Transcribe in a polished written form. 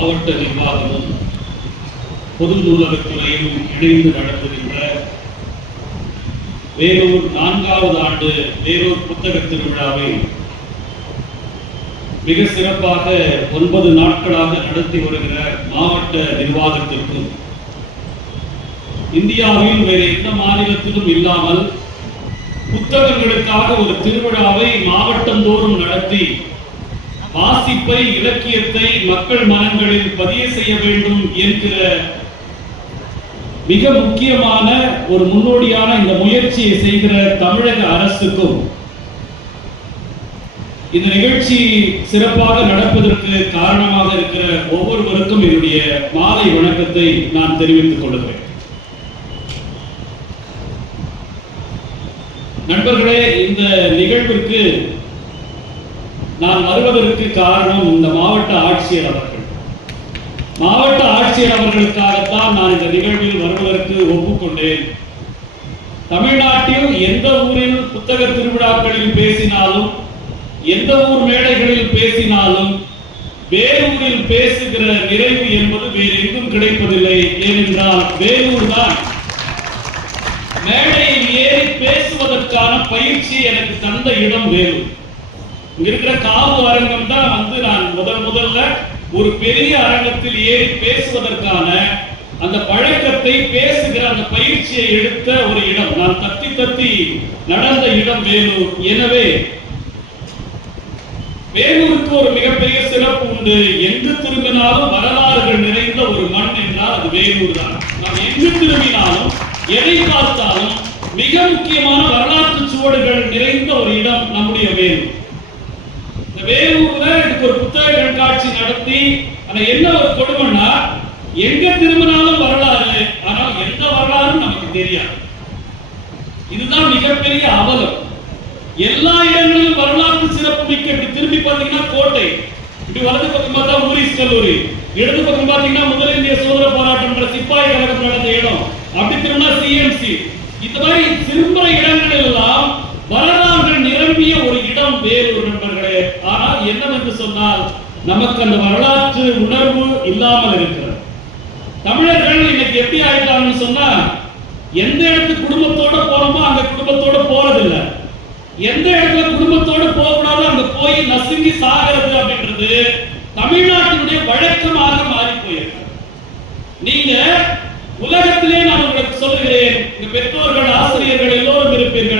மாவட்ட நிர்வாகமும் பொது நூலகத்துறையும் இணைந்து நடத்துகின்ற வேலூர் 4வது ஆண்டு வேலூர் புத்தக திருவிழாவை மிக சிறப்பாக 9 நாட்களாக நடத்தி வருகிற மாவட்ட நிர்வாகத்திற்கும் இந்தியாவில் வேறு எந்த மாநிலத்திலும் இல்லாமல் புத்தகங்களுக்காக ஒரு திருவிழாவை மாவட்டந்தோறும் நடத்தி வாசிப்பை இலக்கியத்தை மக்கள் மனங்களில் பதிய செய்ய வேண்டும் என்கிற மிக முக்கியமான ஒரு முன்னோடியான இந்த முயற்சியை செய்கிற தமிழக அரசுக்கும் இந்த நிகழ்ச்சி சிறப்பாக நடப்பதற்கு காரணமாக இருக்கிற ஒவ்வொருவருக்கும் என்னுடைய மாலை வணக்கத்தை நான் தெரிவித்துக் கொள்கிறேன். நண்பர்களே, இந்த நிகழ்விற்கு நான் வருவதற்கு காரணம் இந்த மாவட்ட ஆட்சியர் அவர்கள். மாவட்ட ஆட்சியர் அவர்களுக்காகத்தான் நான் இந்த நிகழ்வில் வருவதற்கு ஒப்புக்கொண்டேன். தமிழ்நாட்டில் எந்த ஊரில் புத்தக திருவிழாக்களில் பேசினாலும், எந்த ஊர் மேடைகளில் பேசினாலும் வேலூரில் பேசுகிற நிறைவு என்பது வேறு எங்கும் கிடைப்பதில்லை. ஏனென்றால் வேலூர் தான் மேடையில் ஏறி பேசுவதற்கான பயிற்சி எனக்கு தந்த இடம் வேலூர். இங்க இருக்கிற காவு அரங்கம் தான் நான் முதல்ல ஒரு பெரிய அரங்கத்தில் ஏறி பேசுவதற்கான அந்த பழக்கத்தை பேசுகிற அந்த பயிற்சியை எடுத்த ஒரு இடம். நான் தத்தி நடந்த இடம் வேலூர். எனவே வேலூருக்கு ஒரு மிகப்பெரிய சிறப்பு உண்டு. எங்கு திரும்பினாலும் வரலாறுகள் நிறைந்த ஒரு மண் என்றால் அது வேலூர் தான். நாம் எங்கு திரும்பினாலும் எதை பார்த்தாலும் மிக முக்கியமான வரலாற்று சுவடுகள் நிறைந்த ஒரு இடம் நம்முடைய வேலூர். இந்த வேலூர்ல இதுக்கு ஒரு புத்தக கண்காட்சி நடத்தி, ஆனா என்ன ஒரு கொடுமைன்னா, எங்க திரும்பினாலும் வரலாறு, ஆனால் எந்த வரலாறும் நமக்கு தெரியாது. இதுதான் மிகப்பெரிய அவலம். எல்லா இடங்களிலும் வரலாற்று சிறப்பு மிக்க. இப்படி திரும்பி பார்த்தீங்கன்னா கோட்டை, இப்படி வலது பக்கம் பார்த்தா ஊரிஸ் கல்லூரி, இடது பக்கம் பார்த்தீங்கன்னா முதல் இந்திய சுதந்திர போராட்டம் சிப்பாய் கழகம் நடந்த இடம், அப்படி திரும்பினா சிஎம்சி. இந்த மாதிரி திரும்புற இடங்கள் எல்லாம் வரலாறுகள் நிரம்பிய ஒரு இடம் வேலூர் நண்பர்களே. ஆனால் என்னவென்று சொன்னால், நமக்கு அந்த வரலாற்று உணர்வு இல்லாமல் இருக்கிறது. தமிழர்கள் இன்னைக்கு எப்படி ஆயிட்டாங்கன்னு சொன்னா, எந்த இடத்துக்கு குடும்பத்தோட போறோமோ அங்க குடும்பத்தோட போறதில்லை, எந்த இடத்துல குடும்பத்தோட போகக்கூடாது அங்க போய் நசுங்கி சாகிறது அப்படின்றது தமிழ்நாட்டினுடைய வழக்கமாக மாறி போயிருக்கு. நீங்க உலகத்திலே நான் உங்களுக்கு சொல்லுகிறேன், பெற்றோர்கள் ஆசிரியர்கள் எல்லோரும் இருப்பீர்கள்.